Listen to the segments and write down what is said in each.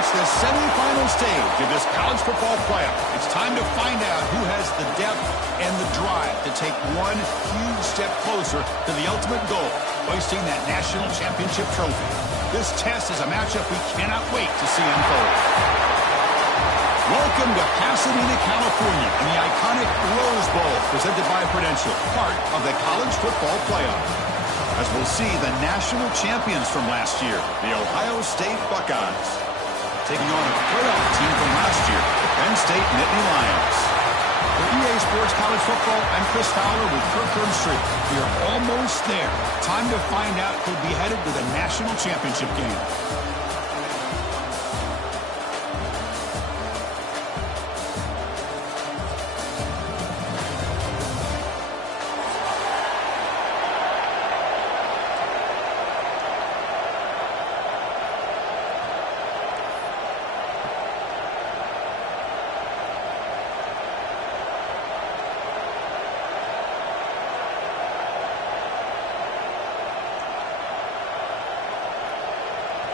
reached the semifinal stage of this college football playoff. It's time to find out who has the depth and the drive to take one huge step closer to the ultimate goal, hoisting that national championship trophy. This test is a matchup we cannot wait to see unfold. Welcome to Pasadena, California, and the iconic Rose Bowl, presented by Prudential, part of the college football playoff. As we'll see the national champions from last year, the Ohio State Buckeyes, taking on a playoff team from last year, the Penn State Nittany Lions. For EA Sports College Football, I'm Chris Fowler with Kirkland Street. We are almost there. Time to find out who'll be headed to the national championship game.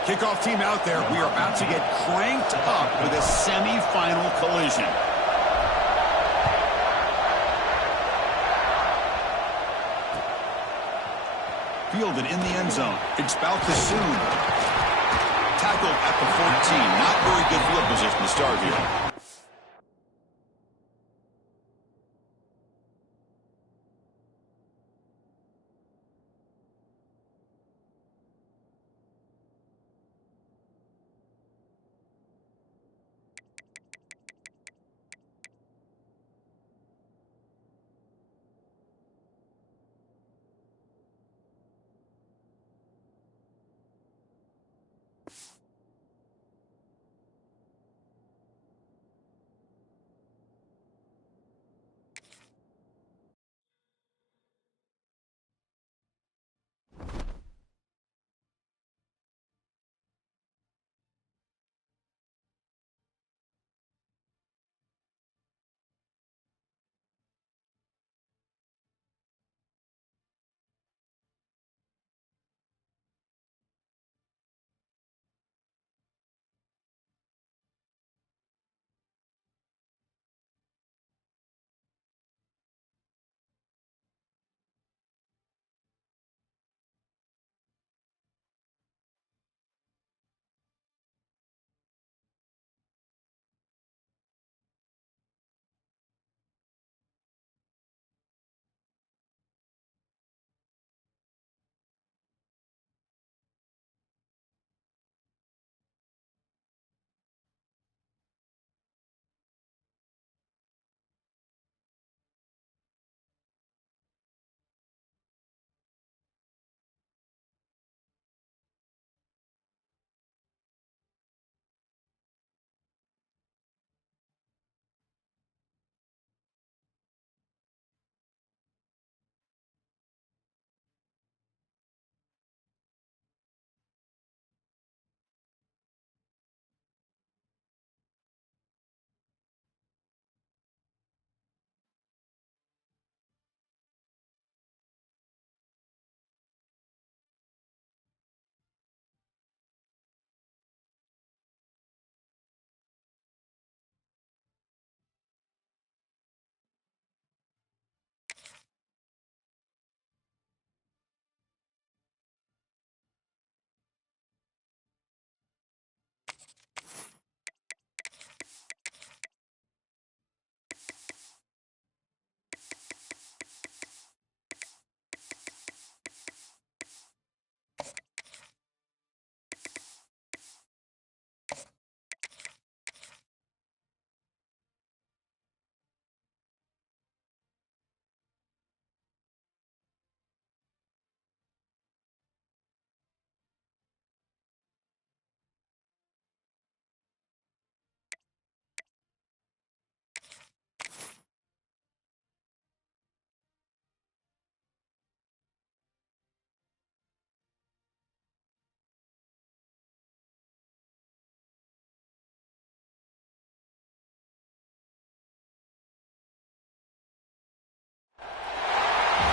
Kickoff team out there. We are about to get cranked up with a semifinal collision. Fielded in the end zone. It's about to soon. Tackled at the 14. Not very good field position to start here.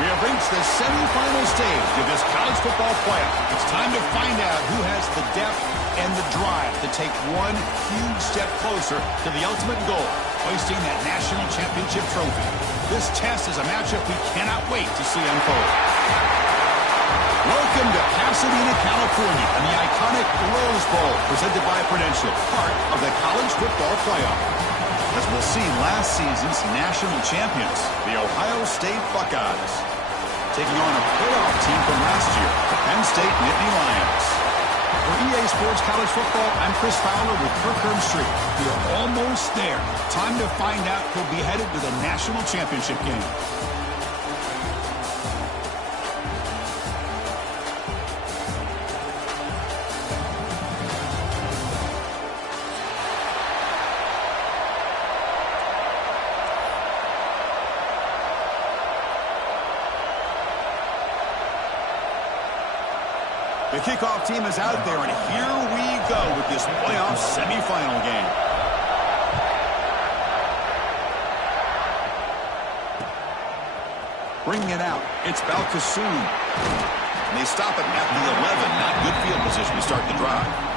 We have reached the semifinal stage of this college football playoff. It's time to find out who has the depth and the drive to take one huge step closer to the ultimate goal, hoisting that national championship trophy. This test is a matchup we cannot wait to see unfold. Welcome to Pasadena, California, and the iconic Rose Bowl, presented by Prudential, part of the college football playoff. As we'll see, last season's national champions, the Ohio State Buckeyes, taking on a playoff team from last year, the Penn State Nittany Lions. For EA Sports College Football, I'm Chris Fowler with Kirk Herbstreit. We are almost there. Time to find out who'll be headed to the national championship game. The kickoff team is out there, and here we go with this playoff semifinal game. Bringing it out, it's Balkasoon. And they stop it at the 11. Not good field position to start the drive.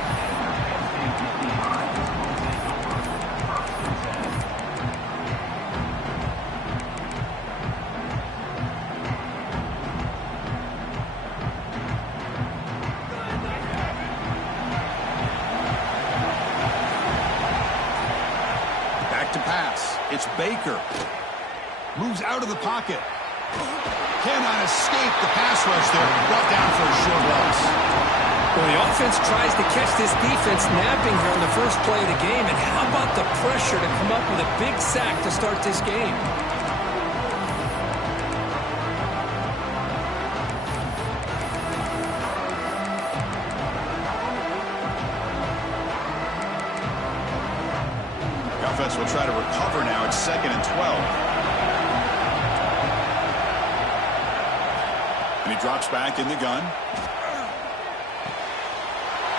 It's Baker. Moves out of the pocket. Cannot escape the pass rush there. Brought down for a short loss. Well, the offense tries to catch this defense napping here on the first play of the game. And how about the pressure to come up with a big sack to start this game? Offense will try to recover now. It's 2nd and 12. And he drops back in the gun.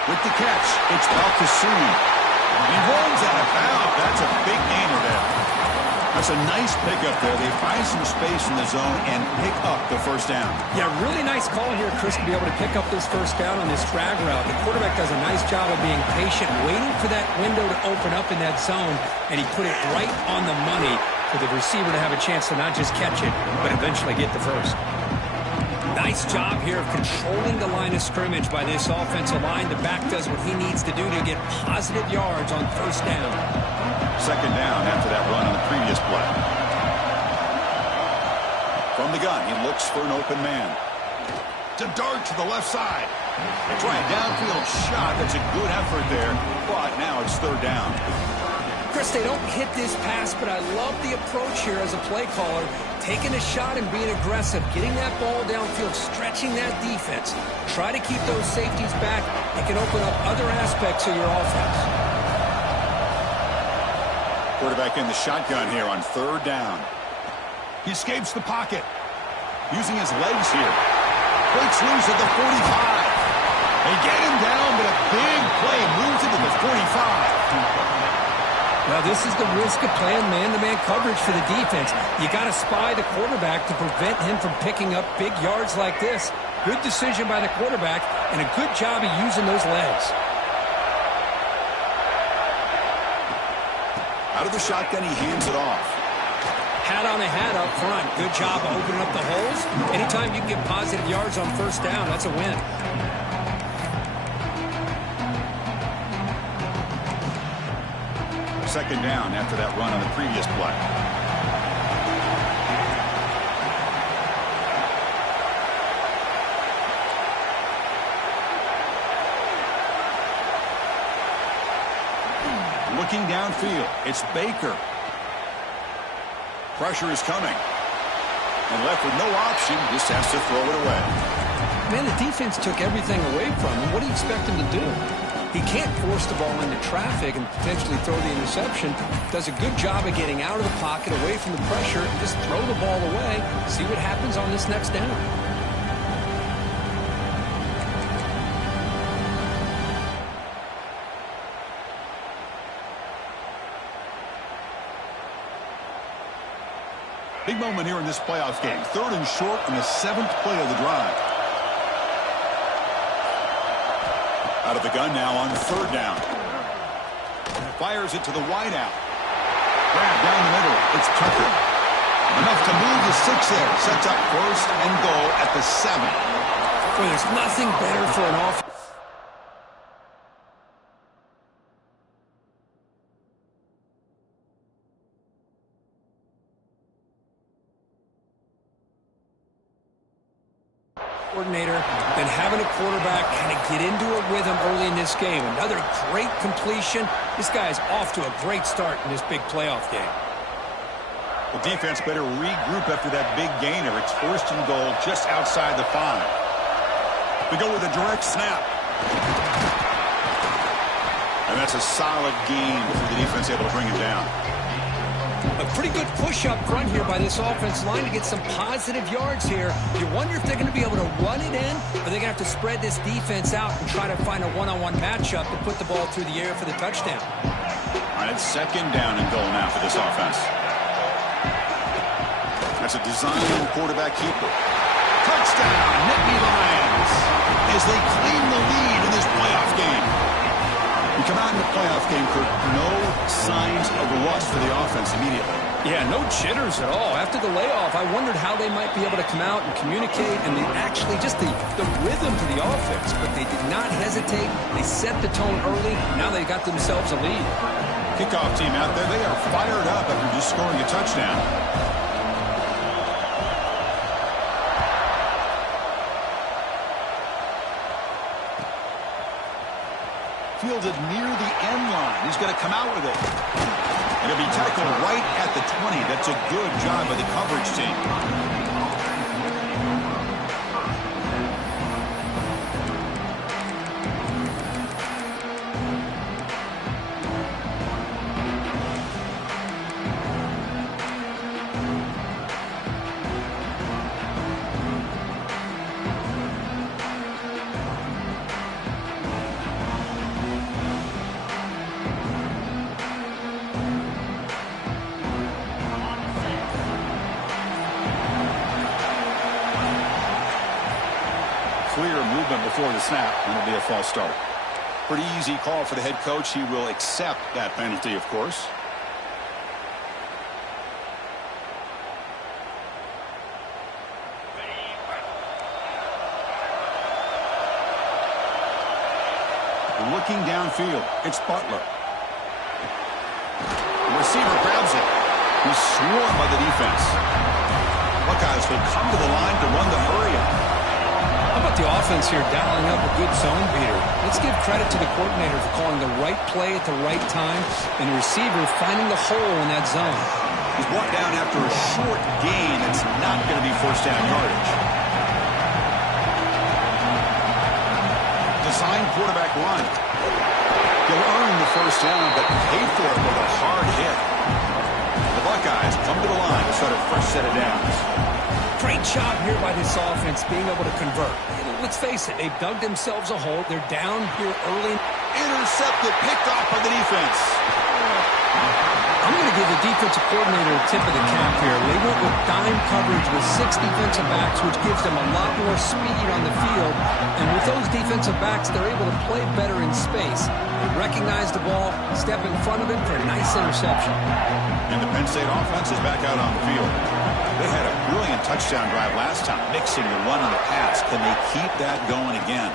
With the catch, it's Balkasoon. He rolls out of bounds. That's a big gainer there. That's a nice pickup there. They find some space in the zone and pick up the first down. Yeah, really nice call here, Chris, to be able to pick up this first down on this drag route. The quarterback does a nice job of being patient, waiting for that window to open up in that zone, and he put it right on the money for the receiver to have a chance to not just catch it, but eventually get the first. Nice job here of controlling the line of scrimmage by this offensive line. The back does what he needs to do to get positive yards on first down. 2nd down after that run on the previous play. From the gun, he looks for an open man. To dart to the left side. They try a downfield shot. That's a good effort there, but now it's 3rd down. Chris, they don't hit this pass, but I love the approach here as a play caller. Taking a shot and being aggressive, getting that ball downfield, stretching that defense. Try to keep those safeties back. It can open up other aspects of your offense. Quarterback in the shotgun here on 3rd down. He escapes the pocket. Using his legs here. Breaks loose at the 45. They get him down, but a big play moves into the 45. Well, this is the risk of playing man-to-man coverage for the defense. You got to spy the quarterback to prevent him from picking up big yards like this. Good decision by the quarterback, and a good job of using those legs. Out of the shotgun, he hands it off. Hat on a hat up front. Good job of opening up the holes. Anytime you can get positive yards on first down, that's a win. Second down after that run on the previous play. Looking downfield, it's Baker. Pressure is coming. And left with no option, just has to throw it away. Man, the defense took everything away from him. What do you expect him to do? He can't force the ball into traffic and potentially throw the interception. Does a good job of getting out of the pocket, away from the pressure, and just throw the ball away. See what happens on this next down. Big moment here in this playoffs game. 3rd and short in the 7th play of the drive. Out of the gun now on third down. Fires it to the wideout. Grab down the middle. It's Tucker. Enough to move the 6 there. Sets up first and goal at the 7. Well, there's nothing better for an offense. Coordinator than having a quarterback kind of get into a rhythm early in this game. Another great completion. This guy is off to a great start in this big playoff game. The defense better regroup after that big gainer. It's first and goal just outside the 5. We go with a direct snap. And that's a solid gain before the defense able to bring him down. A pretty good push up front here by this offense line to get some positive yards here. You wonder if they're going to be able to run it in, or they're going to have to spread this defense out and try to find a one-on-one matchup to put the ball through the air for the touchdown. All right, it's second down and goal now for this offense. That's a design quarterback keeper. Touchdown, Nittany Lions, as they claim the lead in this playoff game. We come out in the playoff game, Kirk, no signs of rust for the offense immediately. Yeah, no jitters at all. After the layoff, I wondered how they might be able to come out and communicate, and actually just the rhythm to the offense. But they did not hesitate. They set the tone early. Now they got themselves a lead. Kickoff team out there, they are fired up after just scoring a touchdown. Fielded near the end line. He's going to come out with it. And he'll be tackled right at the 20. That's a good job by the coverage team. Clear movement before the snap, and it'll be a false start. Pretty easy call for the head coach. He will accept that penalty, of course. Looking downfield, it's Butler. The receiver grabs it. He's swarmed by the defense. Buckeyes will come to the line to run the hurry-up. How about the offense here dialing up a good zone beater? Let's give credit to the coordinator for calling the right play at the right time and the receiver finding the hole in that zone. He's brought down after a short gain. It's not going to be first down yardage. Design quarterback run. He'll earn the first down, but paid for it with a hard hit. The Buckeyes come to the line to start a fresh set of downs. Great job here by this offense being able to convert. Let's face it, they've dug themselves a hole. They're down here early. Intercepted, picked off by the defense. I'm going to give the defensive coordinator a tip of the cap here. They went with dime coverage with 6 defensive backs, which gives them a lot more speed on the field. And with those defensive backs, they're able to play better in space. They recognize the ball, step in front of it for a nice interception. And the Penn State offense is back out on the field. They had a brilliant touchdown drive last time, mixing the run and the pass. Can they keep that going again?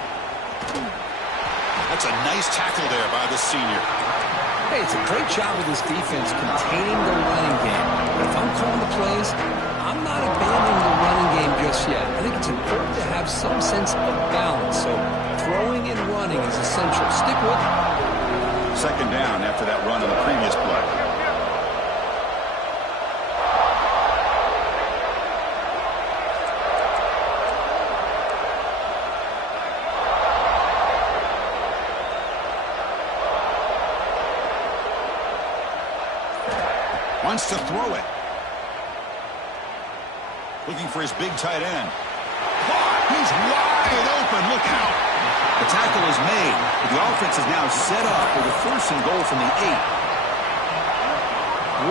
That's a nice tackle there by the senior. Hey, it's a great job of this defense containing the running game. But if I'm calling the plays, I'm not abandoning the running game just yet. I think it's important to have some sense of balance. So throwing and running is essential. Stick with it. Second down after that run on the previous play. Wants to throw it. Looking for his big tight end. He's wide open. Look out. The tackle is made. The offense is now set up with a first and goal from the 8.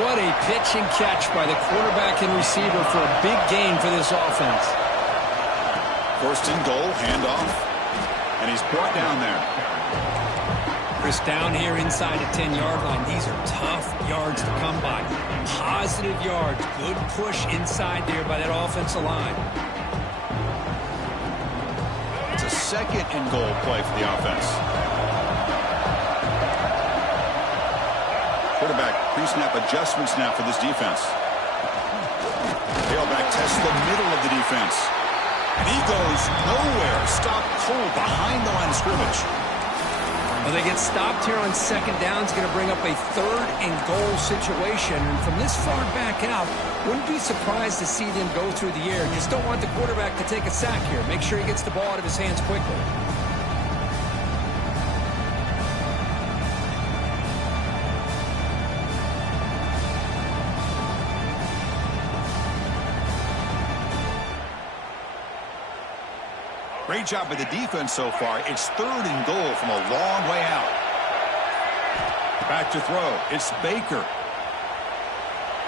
What a pitch and catch by the quarterback and receiver for a big gain for this offense. First and goal, handoff. And he's brought down there. Chris, down here inside the 10-yard line, these are tough yards to come by. Positive yards. Good push inside there by that offensive line. It's a second and goal play for the offense. Quarterback pre-snap adjustments now for this defense. Tailback tests the middle of the defense. And he goes nowhere. Stopped cold behind the line of scrimmage. Well, they get stopped here on second down. It's going to bring up a third and goal situation. And from this far back out, wouldn't be surprised to see them go through the air. Just don't want the quarterback to take a sack here. Make sure he gets the ball out of his hands quickly. Great job by the defense so far. It's third and goal from a long way out. Back to throw. It's Baker.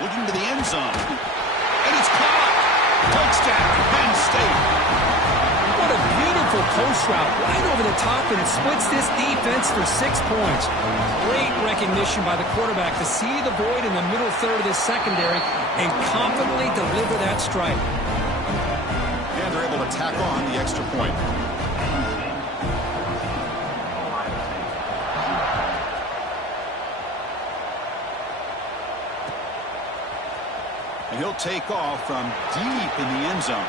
Looking to the end zone. And it's caught. Touchdown, Penn State. What a beautiful post route right over the top, and it splits this defense for 6 points. Great recognition by the quarterback to see the void in the middle third of this secondary and confidently deliver that strike. And they're able to tack on the extra point. And he'll take off from deep in the end zone.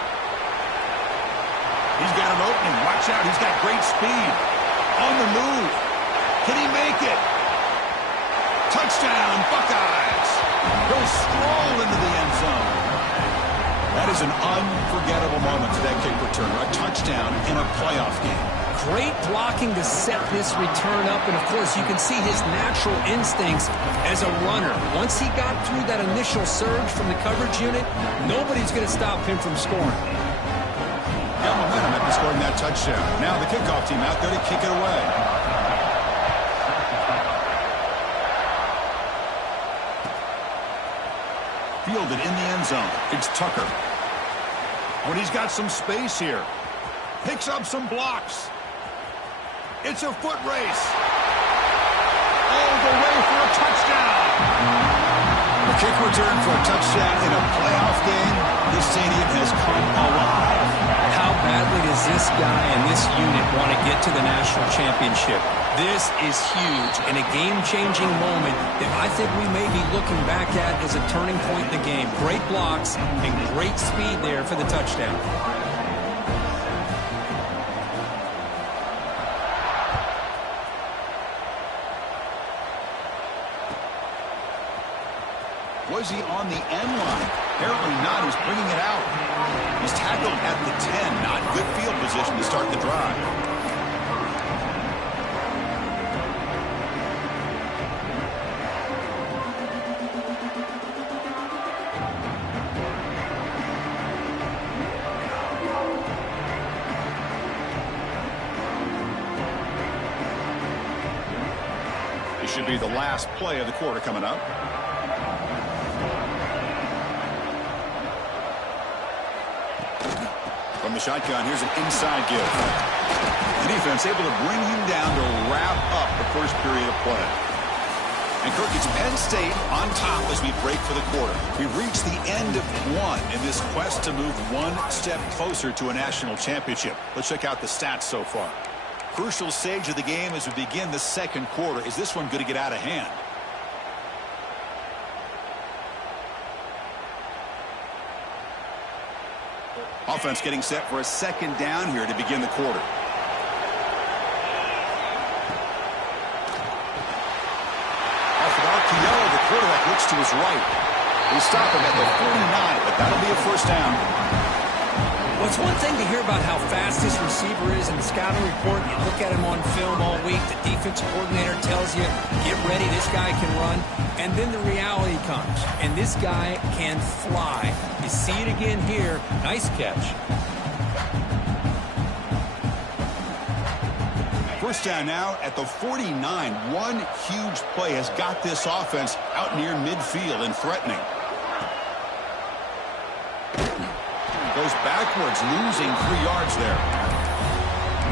He's got an opening. Watch out. He's got great speed. On the move. Can he make it? Touchdown, Buckeyes. He'll stroll into the end zone. That is an unforgettable moment to that kick return. A touchdown in a playoff game. Great blocking to set this return up, and of course you can see his natural instincts as a runner. Once he got through that initial surge from the coverage unit, nobody's going to stop him from scoring. Got momentum after scoring that touchdown. Now the kickoff team out there to kick it away. Fielded in the end zone. It's Tucker. When he's got some space here. Picks up some blocks. It's a foot race. All the way for a touchdown. A kick return for a touchdown in a playoff game. This stadium has come alive. How badly does this guy and this unit want to get to the national championship? This is huge and a game-changing moment that I think we may be looking back at as a turning point in the game. Great blocks and great speed there for the touchdown. Was he on the end line? Apparently not. He's bringing it out. He's tackled at the 10. Not good field position to start the drive. This should be the last play of the quarter coming up. From the shotgun, here's an inside give. The defense able to bring him down to wrap up the first period of play. And Kirk, it's Penn State on top as we break for the quarter. We've reached the end of one in this quest to move one step closer to a national championship. Let's check out the stats so far. Crucial stage of the game as we begin the second quarter. Is this one going to get out of hand? Offense getting set for a second down here to begin the quarter. Off of RPO, the quarterback looks to his right. They stop him at the 49, but that'll be a first down. Well, it's one thing to hear about how fast this receiver is in the scouting report. You look at him on film all week. The defensive coordinator tells you, get ready, this guy can run. And then the reality comes, and this guy can fly. You see it again here. Nice catch. First down now at the 49. One huge play has got this offense out near midfield and threatening. Goes backwards, losing 3 yards there.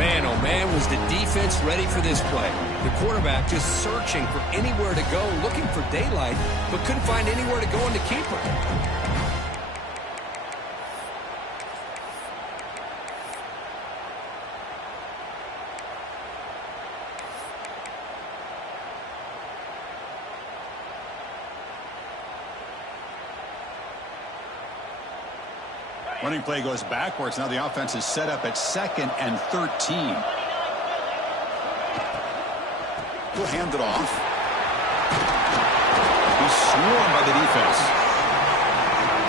Man, oh man, was the defense ready for this play. The quarterback just searching for anywhere to go, looking for daylight, but couldn't find anywhere to go in the keeper. Running play goes backwards. Now the offense is set up at 2nd and 13. He'll hand it off. He's swarmed by the defense.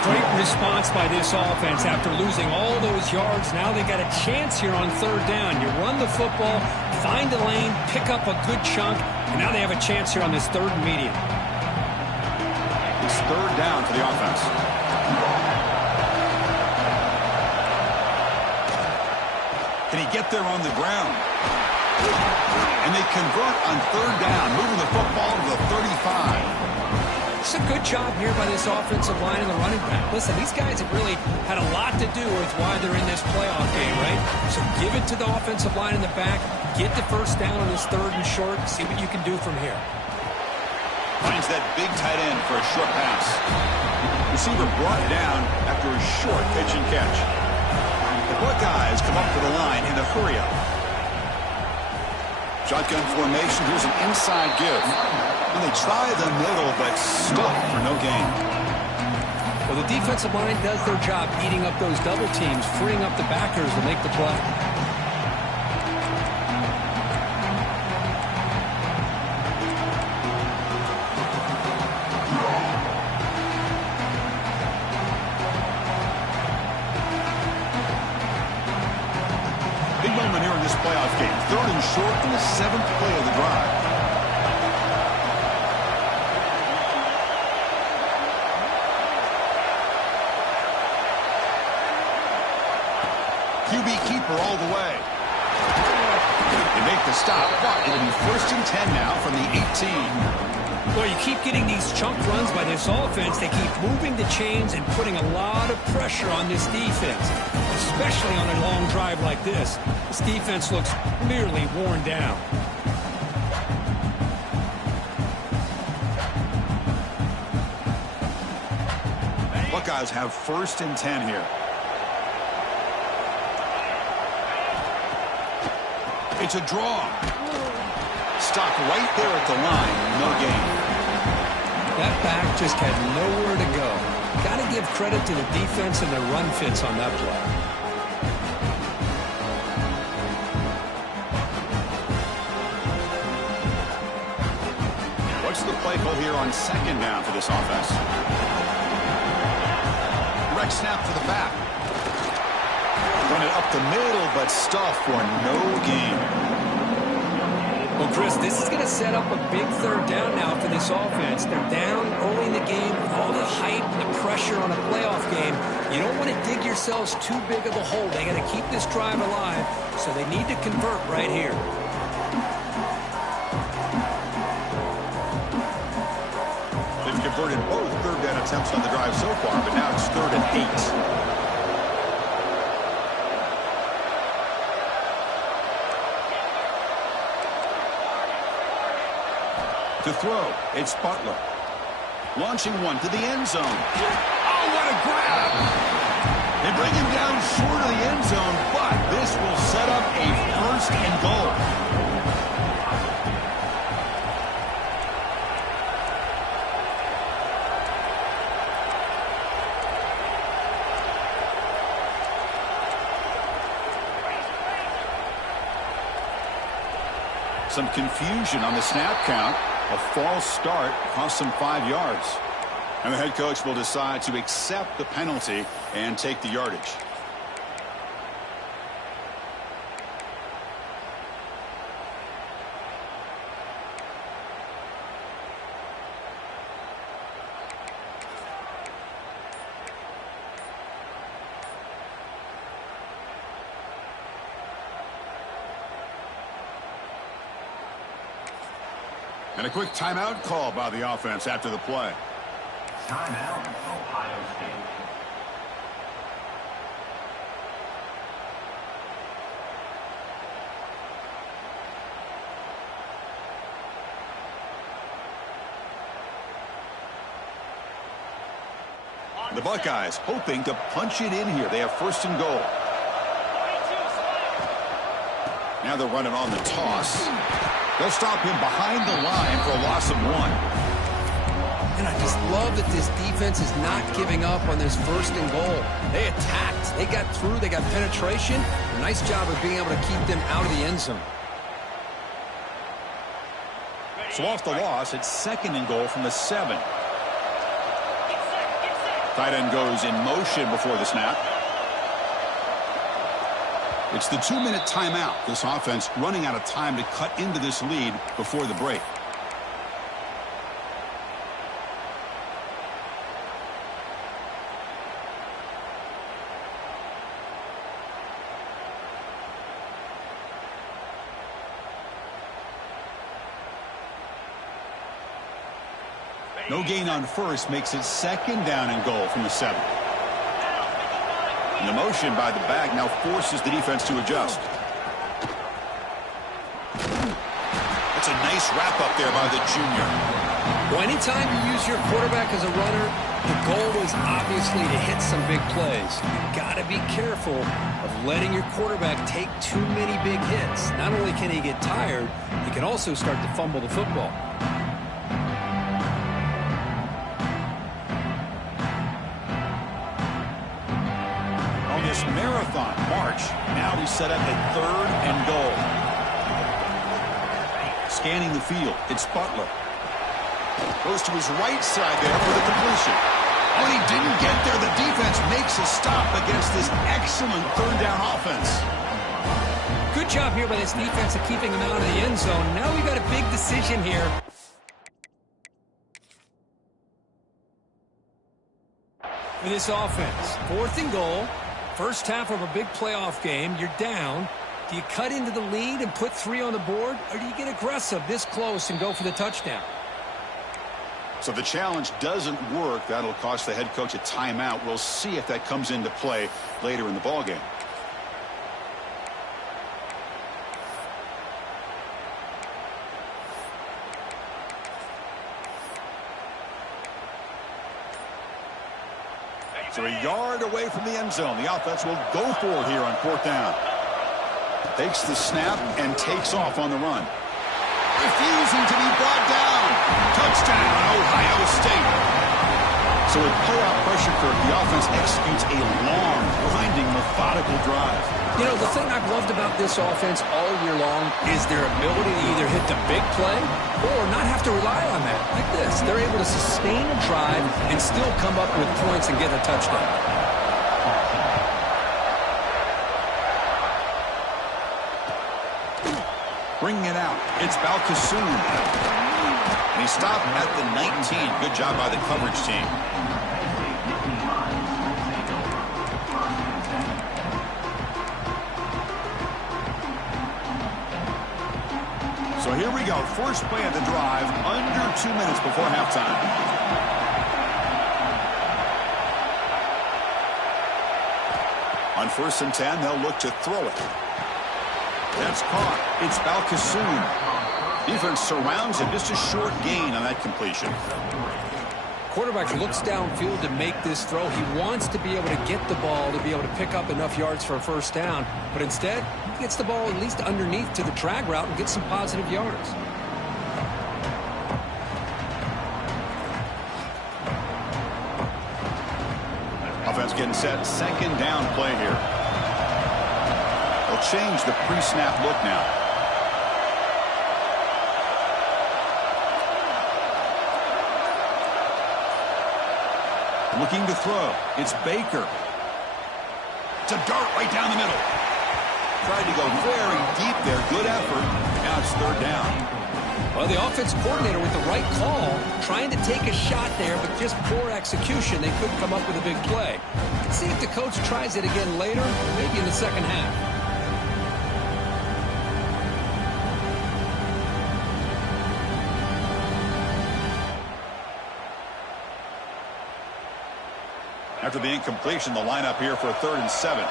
Great response by this offense after losing all those yards. Now they got a chance here on 3rd down. You run the football, find a lane, pick up a good chunk, and now they have a chance here on this 3rd and medium. It's 3rd down for the offense. Can he get there on the ground? And they convert on 3rd down, moving the football to the 35. It's a good job here by this offensive line and the running back. Listen, these guys have really had a lot to do with why they're in this playoff game, right? So give it to the offensive line in the back, get the 1st down on this 3rd and short, see what you can do from here. Finds that big tight end for a short pass. Receiver brought down after a short pitch and catch. The Buckeyes come up to the line in a hurry-up. Shotgun formation. Here's an inside give. And they try the middle, but stuck for no gain. Well, the defensive line does their job eating up those double teams, freeing up the backers to make the play. Moment here in this playoff game. 3rd and short in the 7th play of the drive. QB keeper all the way. They make the stop, but it'll be 1st and 10 now from the 18. Well, you keep getting these chunk runs by this offense. They keep moving the chains and putting a lot of pressure on this defense, especially on a long drive like this. This defense looks clearly worn down. Buckeyes have 1st and 10 here. It's a draw. Stopped right there at the line. No gain. That back just had nowhere to go. Got to give credit to the defense and their run fits on that play. What's the play call here on 2nd down for this offense? Direct snap to the back. Run it up the middle, but stuffed for no gain. Well, Chris, this is going to set up a big 3rd down now for this offense. They're down early in the game with all the hype and the pressure on a playoff game. You don't want to dig yourselves too big of a hole. They got to keep this drive alive, so they need to convert right here. They've converted both 3rd down attempts on the drive so far, but now it's 3rd and 8. To throw, it's Butler. Launching one to the end zone. Oh, what a grab! They bring him down short of the end zone, but this will set up a 1st and goal. Some confusion on the snap count. A false start cost them 5 yards. And the head coach will decide to accept the penalty and take the yardage. And a quick timeout call by the offense after the play. Timeout, Ohio State. The Buckeyes hoping to punch it in here. They have first and goal. Now they're running on the toss. They'll stop him behind the line for a loss of 1. And I just love that this defense is not giving up on this first and goal. They attacked. They got through. They got penetration. A nice job of being able to keep them out of the end zone. So off the loss, it's second and goal from the 7. Tight end goes in motion before the snap. It's the 2-minute timeout. This offense running out of time to cut into this lead before the break. No gain on first makes it second down and goal from the 7. And the motion by the back now forces the defense to adjust. That's a nice wrap up there by the junior. Well, anytime you use your quarterback as a runner, the goal is obviously to hit some big plays. You've got to be careful of letting your quarterback take too many big hits. Not only can he get tired, he can also start to fumble the football. Marathon march. Now he's set up at third and goal. Scanning the field, it's Butler. Goes to his right side there for the completion. When he didn't get there, the defense makes a stop against this excellent third down offense. Good job here by this defense of keeping him out of the end zone. Now we've got a big decision here. For this offense, fourth and goal. First half of a big playoff game, you're down. Do you cut into the lead and put 3 on the board, or do you get aggressive this close and go for the touchdown? So the challenge doesn't work. That'll cost the head coach a timeout. We'll see if that comes into play later in the ballgame. So a yard away from the end zone. The offense will go for it here on 4th down. Takes the snap and takes off on the run. Refusing to be brought down. Touchdown, Ohio State. So with playoff pressure curve, the offense executes a long, grinding, methodical drive. You know, the thing I've loved about this offense all year long is their ability to either hit the big play or not have to rely on that. Like this, they're able to sustain a drive and still come up with points and get a touchdown. Bringing it out, it's Balkasoon. And he stopped at the 19. Good job by the coverage team. So here we go. First play of the drive, under 2 minutes before halftime. On 1st and 10, they'll look to throw it. That's caught. It's Balkasoon. Defense surrounds him. Just a short gain on that completion. Quarterback looks downfield to make this throw. He wants to be able to get the ball to be able to pick up enough yards for a first down. But instead, he gets the ball at least underneath to the drag route and gets some positive yards. Offense getting set. Second down play here. They'll change the pre-snap look now. Looking to throw. It's Baker. It's a dart right down the middle. Tried to go very deep there. Good effort. Now it's 3rd down. Well, the offense coordinator with the right call, trying to take a shot there, but just poor execution. They couldn't come up with a big play. Let's see if the coach tries it again later, maybe in the second half. After the incompletion, the lineup here for a 3rd and 7.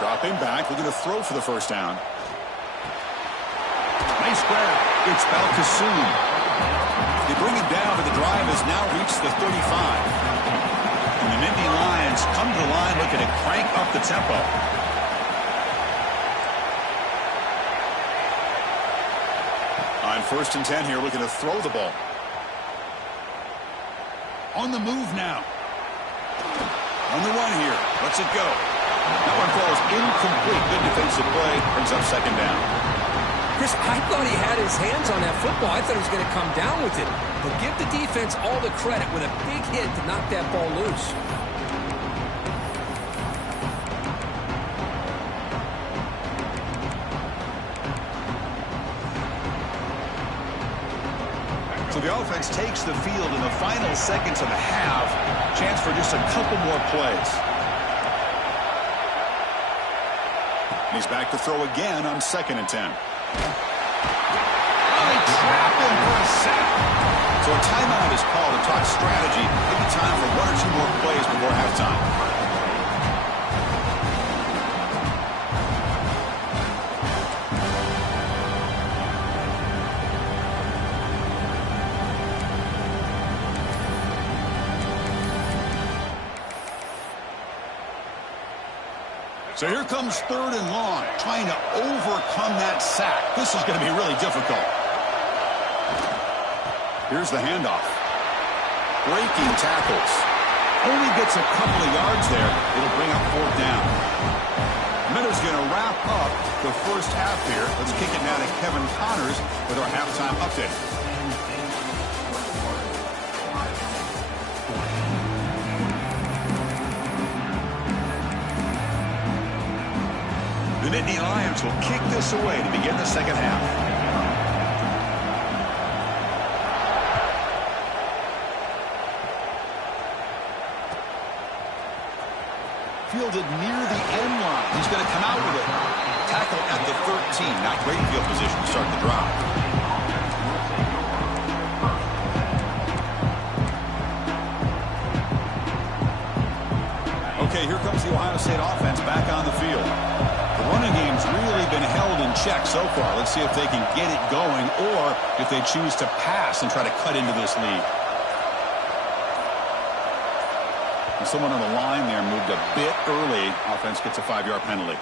Dropping back, looking to throw for the first down. Nice grab. It's Balkasoon. They bring him down, but the drive has now reached the 35. And the Nittany Lions come to the line looking to crank up the tempo. On 1st and 10 here, looking to throw the ball. On the move now. On the run here. Lets it go. That one falls incomplete. Good defensive play. Brings up 2nd down. Chris, I thought he had his hands on that football. I thought he was going to come down with it. But give the defense all the credit with a big hit to knock that ball loose. So the offense takes the field in the final seconds of the half. Chance for just a couple more plays. He's back to throw again on 2nd and 10. Oh, they trap him for a sack. So a timeout is called to talk strategy. Maybe time for 1 or 2 more plays before halftime. So here comes 3rd and long, trying to overcome that sack. This is going to be really difficult. Here's the handoff. Breaking tackles. Only gets a couple of yards there. It'll bring up 4th down. Miller's going to wrap up the first half here. Let's kick it now to Kevin Connors with our halftime update. The Nittany Lions will kick this away to begin the 2nd half. Fielded near the end line. He's going to come out with it. Tackle at the 13. Not great field position to start the drive. Okay, here comes the Ohio State offense back on the field. The running game's really been held in check so far. Let's see if they can get it going or if they choose to pass and try to cut into this lead. And someone on the line there moved a bit early. Offense gets a 5-yard penalty.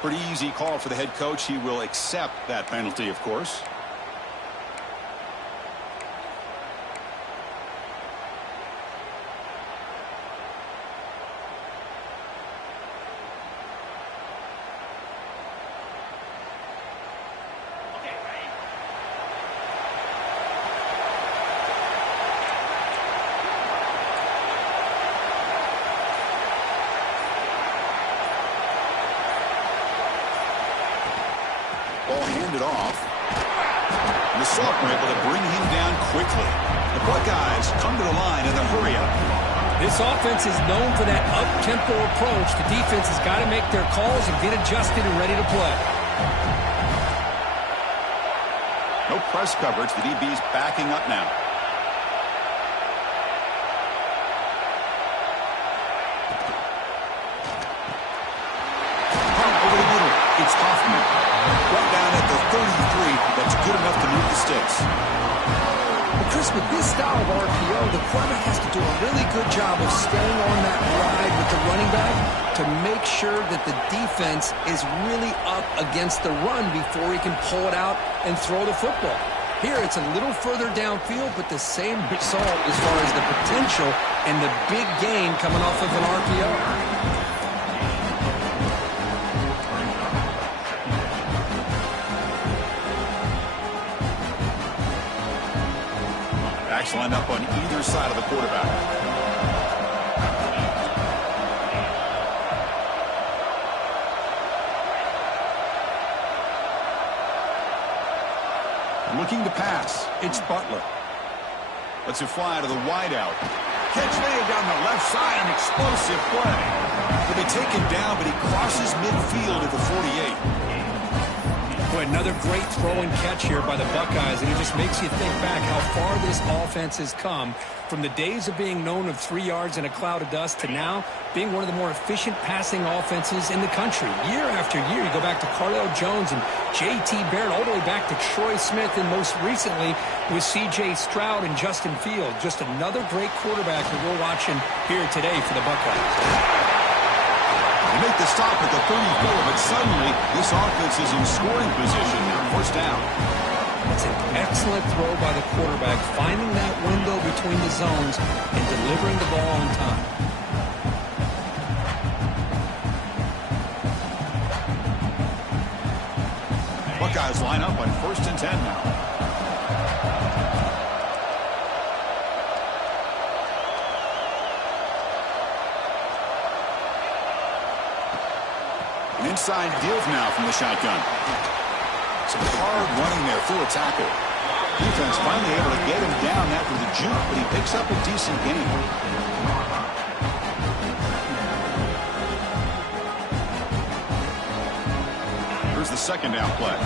Pretty easy call for the head coach. He will accept that penalty, of course. Ball handed off. And the Sophomore able to bring him down quickly. The Buckeyes come to the line in the hurry-up. This offense is known for that up-tempo approach. The defense has got to make their calls and get adjusted and ready to play. No press coverage. The DB's backing up now. Over the middle. It's Hoffman. Brought down at the 33. That's good enough to move the sticks. But Chris, with this style of RPO, the quarterback has to do a really good job of staying on that ride with the running back to make sure that the defense is really up against the run before he can pull it out and throw the football. Here, it's a little further downfield, but the same result as far as the potential and the big gain coming off of an RPO. Backs lined up on either side of the quarterback. Looking to pass. It's Butler. Lets it fly to the wideout. Catch made down the left side. An explosive play. He'll be taken down, but he crosses midfield at the 48. Boy, another great throw and catch here by the Buckeyes, and it just makes you think back how far this offense has come from the days of being known of 3 yards in a cloud of dust to now being one of the more efficient passing offenses in the country. Year after year, you go back to Cardale Jones and J.T. Barrett, all the way back to Troy Smith, and most recently with C.J. Stroud and Justin Fields. Just another great quarterback that we're watching here today for the Buckeyes. They make the stop at the 34, but suddenly this offense is in scoring position. Now first down. It's an excellent throw by the quarterback, finding that window between the zones and delivering the ball on time. Buckeyes line up on 1st and 10 now. Inside deals now from the shotgun. Some hard running there through a tackle. Defense finally able to get him down after the juke, but he picks up a decent gain. Here's the second down play.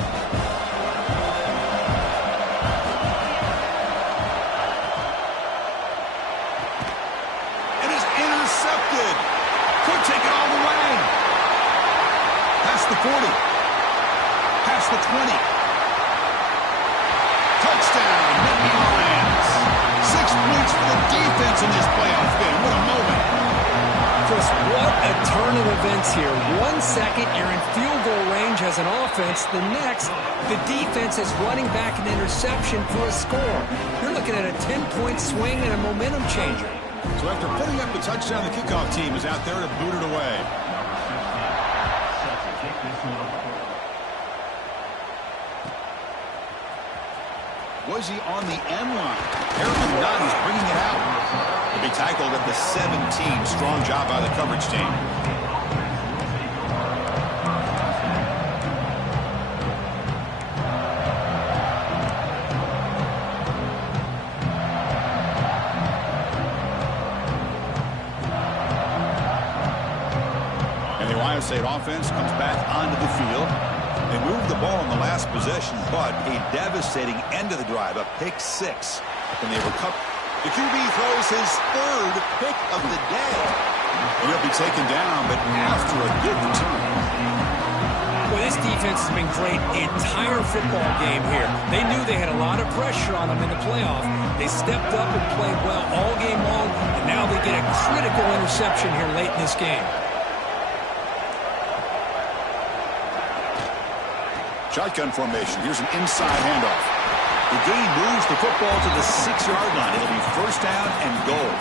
It is intercepted. Could take it all the way. Past the 40. Past the 20. Touchdown, Nittany Lions. 6 points for the defense in this playoff game. What a moment. Chris, what a turn of events here. 1 second, you're in field goal range as an offense. The next, the defense is running back an interception for a score. You're looking at a 10-point swing and a momentum changer. So after putting up the touchdown, the kickoff team is out there to boot it away. Was he on the end line? Harrison Dunn is bringing it out. He'll be tackled at the 17. Strong job by the coverage team. And the Ohio State offense comes back onto the field. They moved the ball in the last possession, but a devastating end of the drive, a pick 6. And they recover. The QB throws his 3rd pick of the day. And he'll be taken down, but after a good return. Well, this defense has been great the entire football game here. They knew they had a lot of pressure on them in the playoff. They stepped up and played well all game long, and now they get a critical interception here late in this game. Shotgun formation. Here's an inside handoff. The gain moves the football to the 6-yard line. It'll be first down and goal.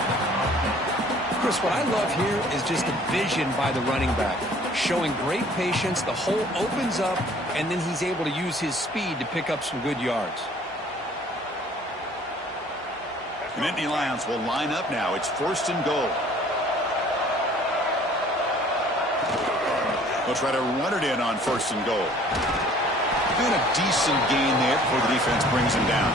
Chris, what I love here is just the vision by the running back. Showing great patience. The hole opens up, and then he's able to use his speed to pick up some good yards. The Nittany Lions will line up now. It's 1st and goal. They'll try to run it in on 1st and goal. And a decent gain there before the defense brings him down.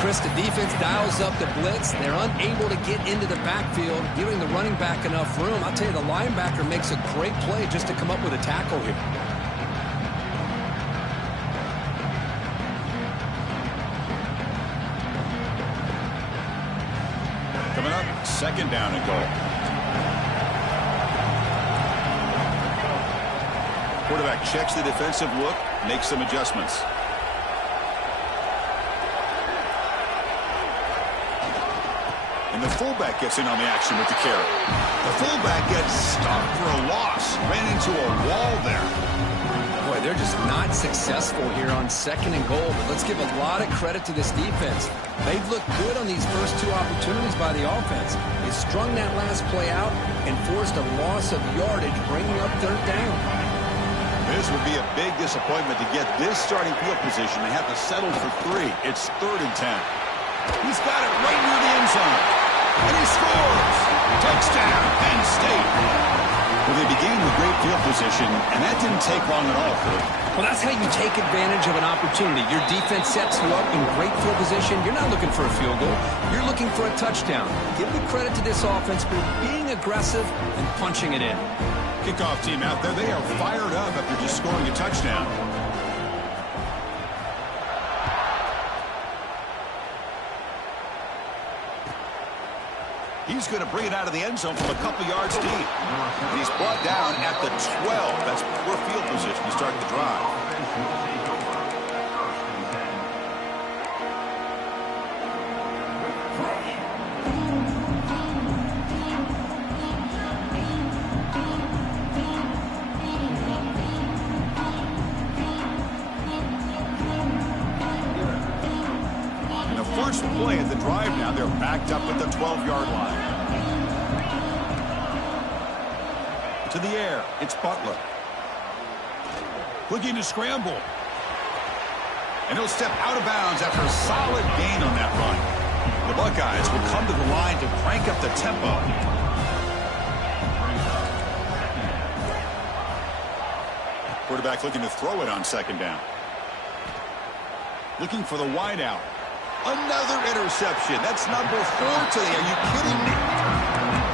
Chris, the defense dials up the blitz. They're unable to get into the backfield, giving the running back enough room. I'll tell you, the linebacker makes a great play just to come up with a tackle here. Coming up, 2nd down and goal. Quarterback checks the defensive look, makes some adjustments. And the fullback gets in on the action with the carry. The fullback gets stopped for a loss. Ran into a wall there. Boy, they're just not successful here on 2nd and goal. But let's give a lot of credit to this defense. They've looked good on these first 2 opportunities by the offense. They strung that last play out and forced a loss of yardage, bringing up 3rd down. This would be a big disappointment to get this starting field position. They have to settle for 3. It's 3rd and 10. He's got it right near the end zone. And he scores! Touchdown, Penn State! Well, they began with great field position, and that didn't take long at all for them. Well, that's how you take advantage of an opportunity. Your defense sets you up in great field position. You're not looking for a field goal. You're looking for a touchdown. Give the credit to this offense for being aggressive and punching it in. Kickoff team out there, they are fired up after just scoring a touchdown. He's going to bring it out of the end zone from a couple yards deep. And he's brought down at the 12. That's poor field position to start the drive. First play of the drive now. They're backed up at the 12-yard line. To the air. It's Butler. Looking to scramble. And he'll step out of bounds after a solid gain on that run. The Buckeyes will come to the line to crank up the tempo. Quarterback looking to throw it on second down. Looking for the wideout. Another interception. That's number 4 today. Are you kidding me?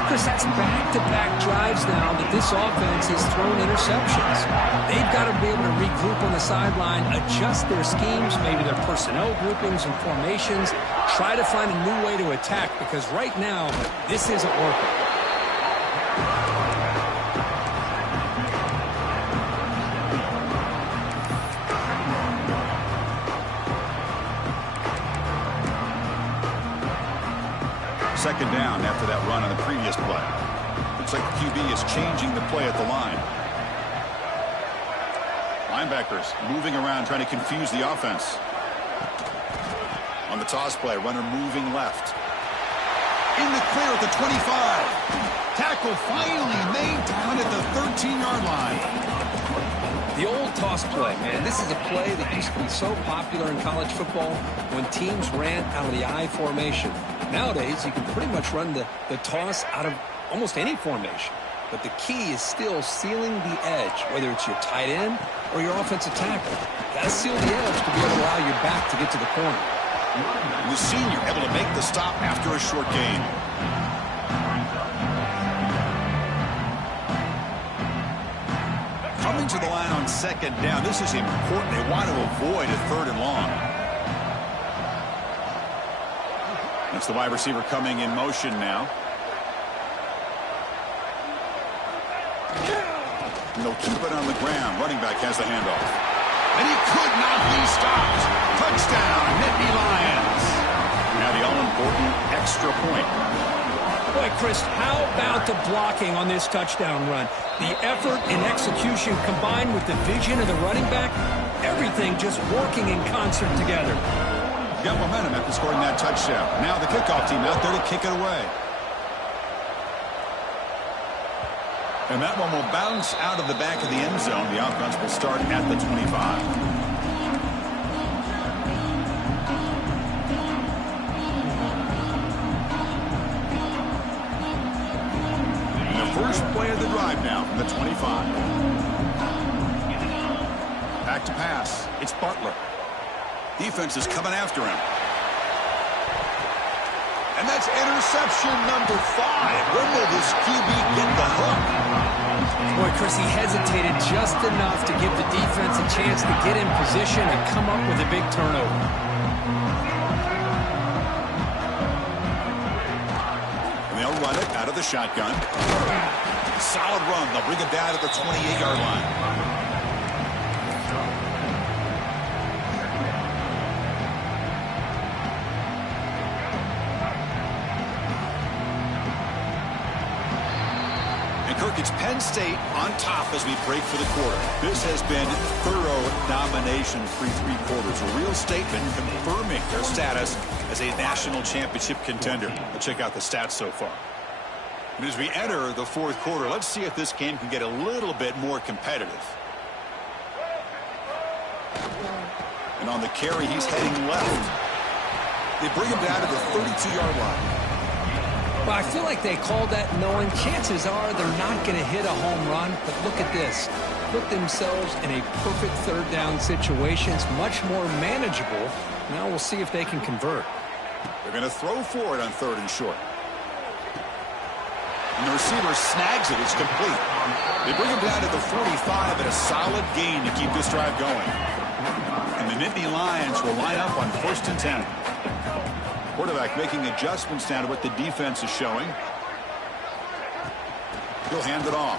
Chris, that's back-to-back drives now that this offense has thrown interceptions. They've got to be able to regroup on the sideline, adjust their schemes, maybe their personnel groupings and formations, try to find a new way to attack, because right now, this isn't working. Second down after that run on the previous play. Looks like the QB is changing the play at the line. Linebackers moving around, trying to confuse the offense. On the toss play, runner moving left. In the clear at the 25. Tackle finally made down at the 13-yard line. The old toss play, man. This is a play that used to be so popular in college football when teams ran out of the I formation. Nowadays, you can pretty much run the toss out of almost any formation. But the key is still sealing the edge, whether it's your tight end or your offensive tackle. Got to seal the edge to be able to allow your back to get to the corner. The senior able to make the stop after a short gain. Coming to the line on second down. This is important. They want to avoid a 3rd and long. That's the wide receiver coming in motion now. And they'll keep it on the ground. Running back has the handoff. And he could not be stopped. Touchdown, Nittany Lions. Now the all-important extra point. Boy, Chris, how about the blocking on this touchdown run? The effort and execution combined with the vision of the running back, everything just working in concert together. Got momentum after scoring that touchdown. Now the kickoff team out there to kick it away. And that one will bounce out of the back of the end zone. The offense will start at the 25. First play of the drive now from the 25. Back to pass. It's Butler. Defense is coming after him. And that's interception number 5. When will this QB get the hook? Boy, Chris, he hesitated just enough to give the defense a chance to get in position and come up with a big turnover. Run it out of the shotgun. Solid run. They'll bring it down at the 28-yard line. And Kirk, it's Penn State on top as we break for the quarter. This has been thorough domination through 3 quarters. A real statement confirming their status as a national championship contender. Let's check out the stats so far. And as we enter the 4th quarter, let's see if this game can get a little bit more competitive. And on the carry, he's heading left. They bring him down to the 32-yard line. Well, I feel like they called that knowing chances are they're not going to hit a home run. But look at this. Put themselves in a perfect 3rd down situation. It's much more manageable. Now we'll see if they can convert. They're going to throw for it on 3rd and short. And the receiver snags it. It's complete. They bring him down to the 45 and a solid gain to keep this drive going. And the Nittany Lions will line up on 1st and 10. Quarterback making adjustments now to what the defense is showing. He'll hand it off.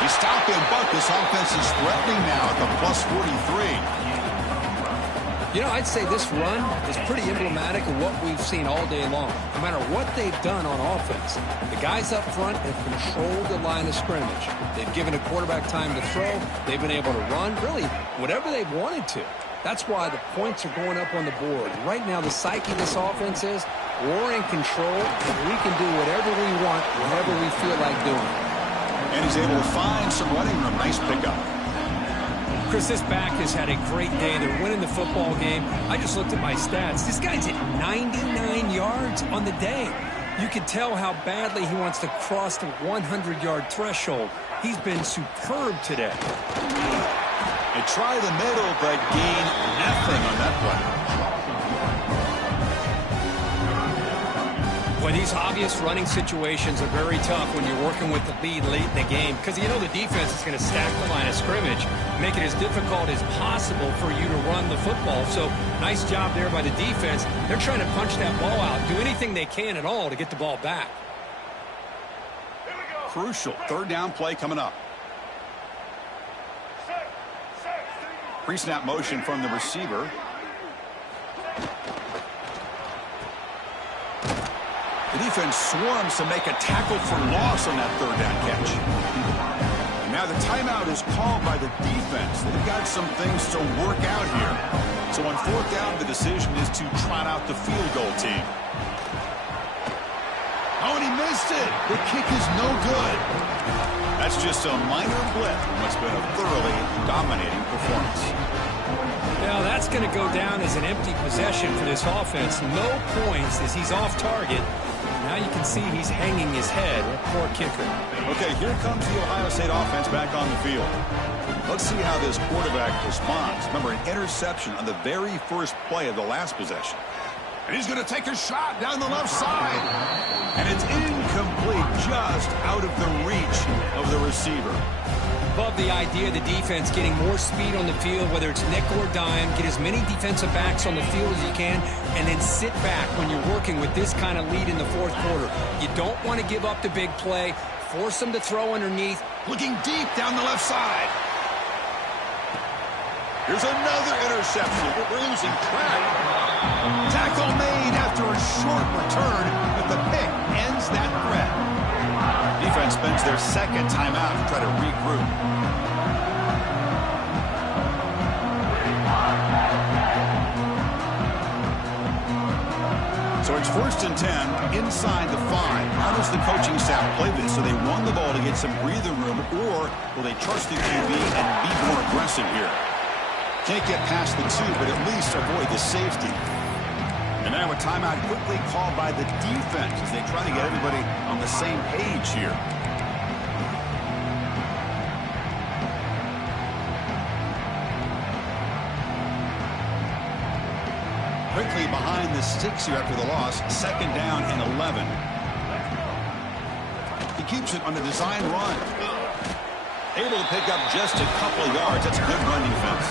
He stopped him, but this offense is threatening now at the plus 43. You know, I'd say this run is pretty emblematic of what we've seen all day long. No matter what they've done on offense, the guys up front have controlled the line of scrimmage. They've given a quarterback time to throw. They've been able to run, really, whatever they've wanted to. That's why the points are going up on the board. Right now, the psyche of this offense is we're in control, and we can do whatever we want whenever we feel like doing it. And he's able to find some running room. Nice pickup. Chris, this back has had a great day. They're winning the football game. I just looked at my stats. This guy's at 99 yards on the day. You can tell how badly he wants to cross the 100-yard threshold. He's been superb today. They try the middle, but gain nothing on that play. Well, these obvious running situations are very tough when you're working with the lead late in the game because you know the defense is going to stack the line of scrimmage, make it as difficult as possible for you to run the football. So nice job there by the defense. They're trying to punch that ball out, do anything they can at all to get the ball back. Crucial third down play coming up. Pre-snap motion from the receiver. The defense swarms to make a tackle for loss on that third down catch. And now the timeout is called by the defense. They've got some things to work out here. So on fourth down, the decision is to trot out the field goal team. Oh, and he missed it. The kick is no good. That's just a minor blip in what's been a thoroughly dominating performance. Now that's going to go down as an empty possession for this offense. No points as he's off target. Now you can see he's hanging his head. Poor kicker. Okay, here comes the Ohio State offense back on the field. Let's see how this quarterback responds. Remember, an interception on the very first play of the last possession. And he's going to take a shot down the left side. And it's incomplete, just out of the reach of the receiver. Love the idea of the defense getting more speed on the field, whether it's nickel or dime, get as many defensive backs on the field as you can, and then sit back when you're working with this kind of lead in the fourth quarter. You don't want to give up the big play, force them to throw underneath. Looking deep down the left side. Here's another interception. We're losing track. Tackle made after a short return, but the pick ends that threat. Defense spends their second timeout to try to regroup. So it's 1st and 10 inside the 5. How does the coaching staff play this? So they want the ball to get some breathing room, or will they trust the QB and be more aggressive here? Can't get past the 2, but at least avoid the safety. And now a timeout quickly called by the defense as they try to get everybody on the same page here. Quickly behind the sticks here after the loss. 2nd down and 11. He keeps it on the design run. Able to pick up just a couple of yards. That's a good run defense.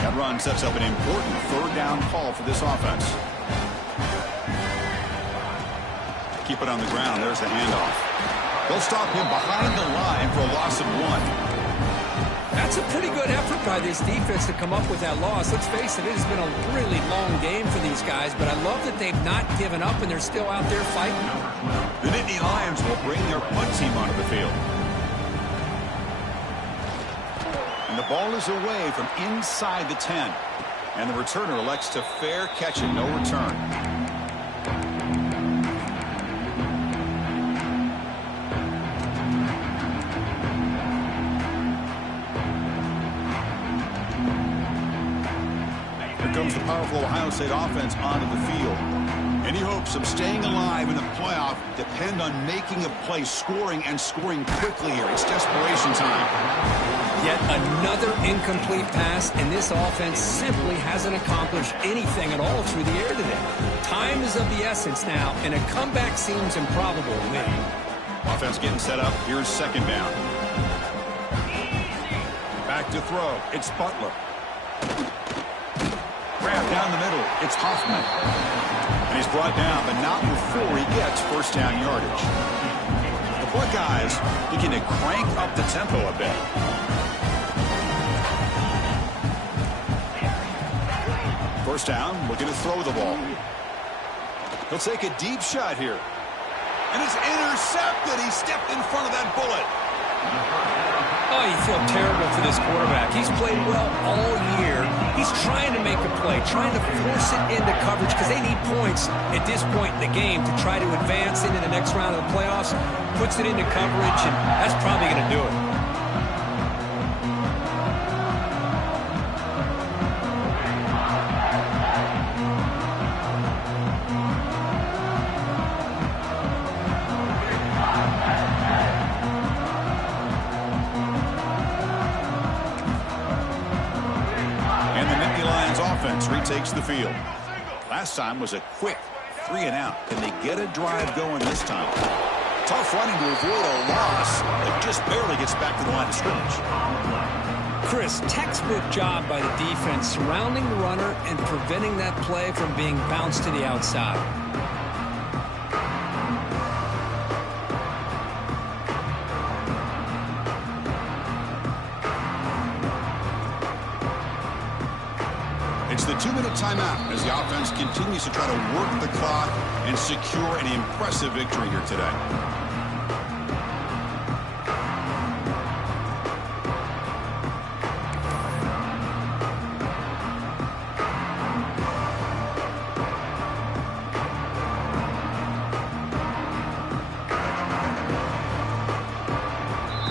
That run sets up an important 3rd down call for this offense. Keep it on the ground. There's the handoff. They'll stop him behind the line for a loss of 1. That's a pretty good effort by this defense to come up with that loss. Let's face it, it has been a really long game for these guys, but I love that they've not given up and they're still out there fighting. The Nittany Lions will bring their punt team onto the field. And the ball is away from inside the 10. And the returner elects to fair catch it, no return. Comes the powerful Ohio State offense onto the field. Any hopes of staying alive in the playoff depend on making a play, scoring, and scoring quickly here. It's desperation time. Yet another incomplete pass, and this offense simply hasn't accomplished anything at all through the air today. Time is of the essence now, and a comeback seems improbable to me. Offense getting set up. Here's 2nd down. Back to throw. It's Butler. Grab down the middle. It's Hoffman. And he's brought down, but not before he gets first down yardage. The Buckeyes begin to crank up the tempo a bit. First down, looking to throw the ball. He'll take a deep shot here. And it's intercepted. He stepped in front of that bullet. Oh, you feel terrible for this quarterback. He's played well all year. He's trying to make a play, trying to force it into coverage because they need points at this point in the game to try to advance into the next round of the playoffs. Puts it into coverage, and that's probably going to do it. Retakes the field. Last time was a quick 3-and-out. Can they get a drive going this time? Tough running to avoid a loss. It just barely gets back to the line of scrimmage. Chris, textbook job by the defense surrounding the runner and preventing that play from being bounced to the outside. It's the 2-minute timeout as the offense continues to try to work the clock and secure an impressive victory here today.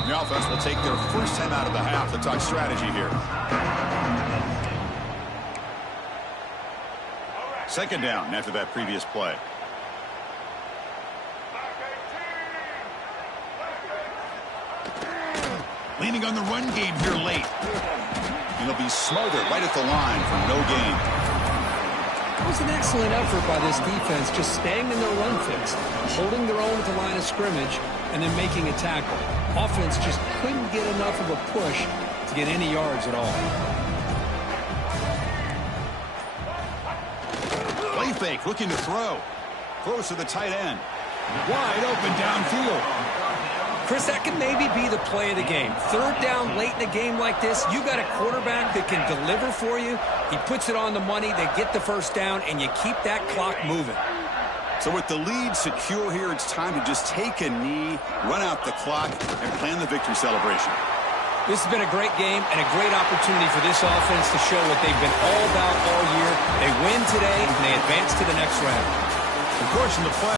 The offense will take their first time out of the half to talk strategy here. Second down after that previous play. Leaning on the run game here late. And he'll be smothered right at the line for no gain. It was an excellent effort by this defense, just staying in their run fix, holding their own at the line of scrimmage, and then making a tackle. Offense just couldn't get enough of a push to get any yards at all. Play fake, looking to throw. Throws to the tight end. Wide open downfield. Chris, that can maybe be the play of the game. Third down late in a game like this, you got a quarterback that can deliver for you. He puts it on the money, they get the first down, and you keep that clock moving. So with the lead secure here, it's time to just take a knee, run out the clock, and plan the victory celebration. This has been a great game and a great opportunity for this offense to show what they've been all about all year. They win today, and they advance to the next round. Of course, in the play.